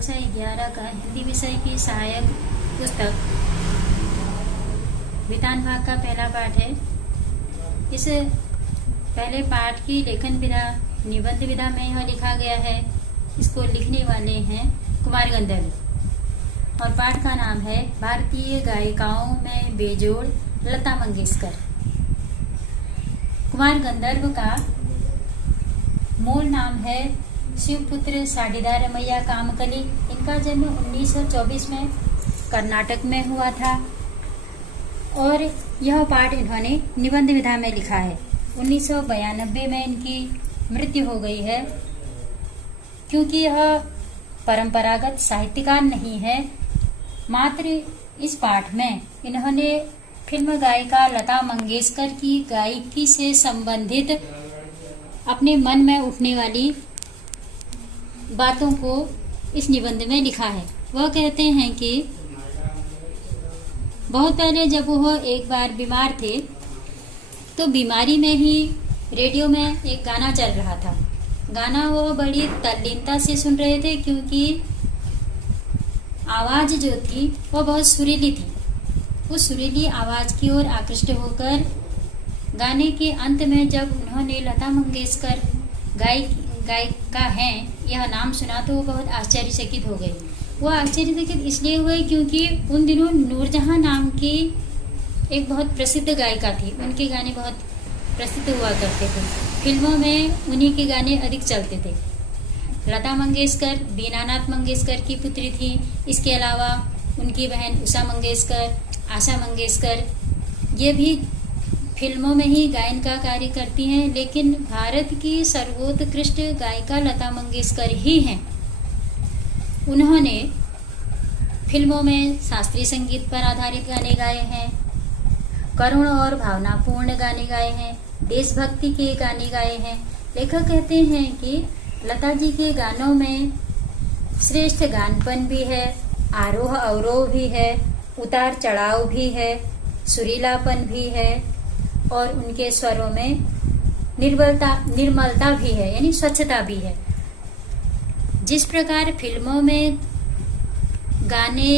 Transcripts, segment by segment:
कक्षा 11 का हिंदी विषय की सहायक पुस्तक विधान भाग का पहला पाठ है। इस पहले पाठ की लेखन विधा निबंध विधा में यह लिखा गया है। इसको लिखने वाले हैं कुमार गंधर्व और पाठ का नाम है भारतीय गायिकाओं में बेजोड़ लता मंगेशकर। कुमार गंधर्व का मूल नाम है शिवपुत्र साडीदार रमैया कामकली। इनका जन्म 1924 में कर्नाटक में हुआ था और यह पाठ इन्होंने निबंध विधा में लिखा है। 1992 में इनकी मृत्यु हो गई है। क्योंकि यह परंपरागत साहित्यकार नहीं है, मात्र इस पाठ में इन्होंने फिल्म गायिका लता मंगेशकर की गायकी से संबंधित अपने मन में उठने वाली बातों को इस निबंध में लिखा है। वह कहते हैं कि बहुत पहले जब वह एक बार बीमार थे तो बीमारी में ही रेडियो में एक गाना चल रहा था। गाना वह बड़ी तल्लीनता से सुन रहे थे क्योंकि आवाज जो थी वह बहुत सुरीली थी। उस सुरीली आवाज की ओर आकृष्ट होकर गाने के अंत में जब उन्होंने लता मंगेशकर गायिका हैं यह नाम सुना तो वो बहुत आश्चर्यचकित हो गई। वो आश्चर्यचकित इसलिए हुए क्योंकि उन दिनों नूरजहां नाम की एक बहुत प्रसिद्ध गायिका थी। उनके गाने बहुत प्रसिद्ध हुआ करते थे। फिल्मों में उन्हीं के गाने अधिक चलते थे। लता मंगेशकर दीनानाथ मंगेशकर की पुत्री थी। इसके अलावा उनकी बहन उषा मंगेशकर, आशा मंगेशकर ये भी फिल्मों में ही गायन का कार्य करती हैं। लेकिन भारत की सर्वोत्कृष्ट गायिका लता मंगेशकर ही हैं। उन्होंने फिल्मों में शास्त्रीय संगीत पर आधारित गाने गाए हैं, करुण और भावनापूर्ण गाने गाए हैं, देशभक्ति के गाने गाए हैं। लेखक कहते हैं कि लता जी के गानों में श्रेष्ठ गानपन भी है, आरोह अवरोह भी है, उतार चढ़ाव भी है, सुरीलापन भी है और उनके स्वरों में निर्मलता भी है, यानी स्वच्छता भी है। जिस प्रकार फिल्मों में गाने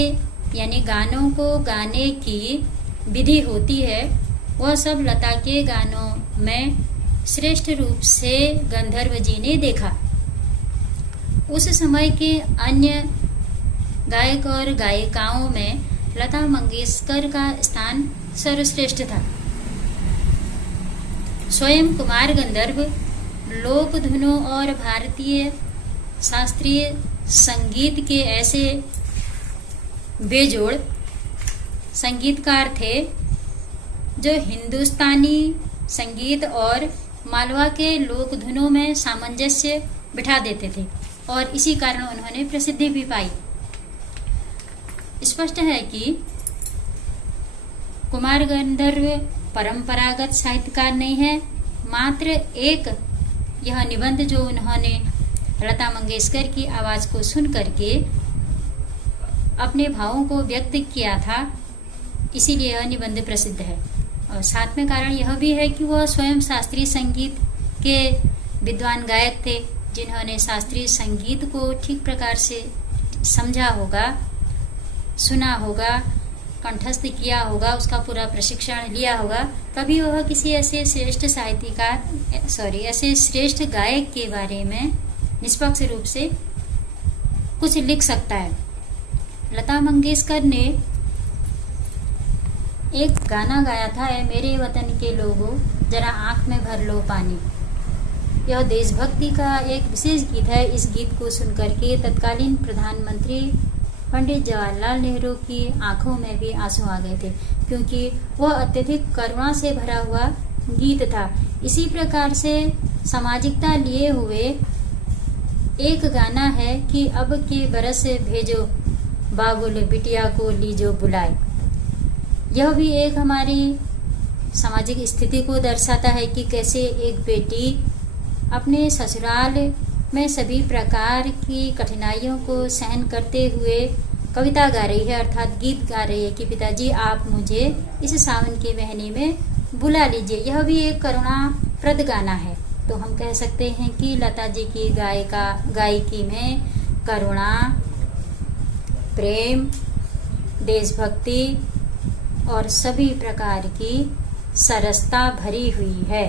यानी गानों को गाने की विधि होती है वह सब लता के गानों में श्रेष्ठ रूप से गंधर्व जी ने देखा। उस समय के अन्य गायक और गायिकाओं में लता मंगेशकर का स्थान सर्वश्रेष्ठ था। स्वयं कुमार गंधर्व लोक धुनों और भारतीय शास्त्रीय संगीत के ऐसे बेजोड़ संगीतकार थे जो हिंदुस्तानी संगीत और मालवा के लोक धुनों में सामंजस्य बिठा देते थे और इसी कारण उन्होंने प्रसिद्धि भी पाई। स्पष्ट है कि कुमार गंधर्व परंपरागत साहित्यकार नहीं है, मात्र एक यह निबंध जो उन्होंने लता मंगेशकर की आवाज को सुन करके अपने भावों को व्यक्त किया था, इसीलिए यह निबंध प्रसिद्ध है। और साथ में कारण यह भी है कि वह स्वयं शास्त्रीय संगीत के विद्वान गायक थे, जिन्होंने शास्त्रीय संगीत को ठीक प्रकार से समझा होगा, सुना होगा, कंठस्थ किया होगा, उसका पूरा प्रशिक्षण लिया होगा, तभी वह किसी ऐसे श्रेष्ठ ऐसे श्रेष्ठ गायक के बारे में निष्पक्ष रूप से कुछ लिख सकता है। लता मंगेशकर ने एक गाना गाया था, ऐ मेरे वतन के लोगों जरा आंख में भर लो पानी। यह देशभक्ति का एक विशेष गीत है। इस गीत को सुनकर के तत्कालीन प्रधानमंत्री पंडित जवाहरलाल नेहरू की आंखों में भी आंसू आ गए थे, क्योंकि वह अत्यधिक करुणा से भरा हुआ गीत था। इसी प्रकार से सामाजिकता लिए हुए एक गाना है कि अब के बरस भेजो बाबुल बिटिया को लीजो बुलाए। यह भी एक हमारी सामाजिक स्थिति को दर्शाता है कि कैसे एक बेटी अपने ससुराल में सभी प्रकार की कठिनाइयों को सहन करते हुए कविता गा रही है, अर्थात गीत गा रही है कि पिताजी आप मुझे इस सावन के महीने में बुला लीजिए। यह भी एक करुणाप्रद गाना है। तो हम कह सकते हैं कि लता जी की गायकी में करुणा, प्रेम, देशभक्ति और सभी प्रकार की सरसता भरी हुई है।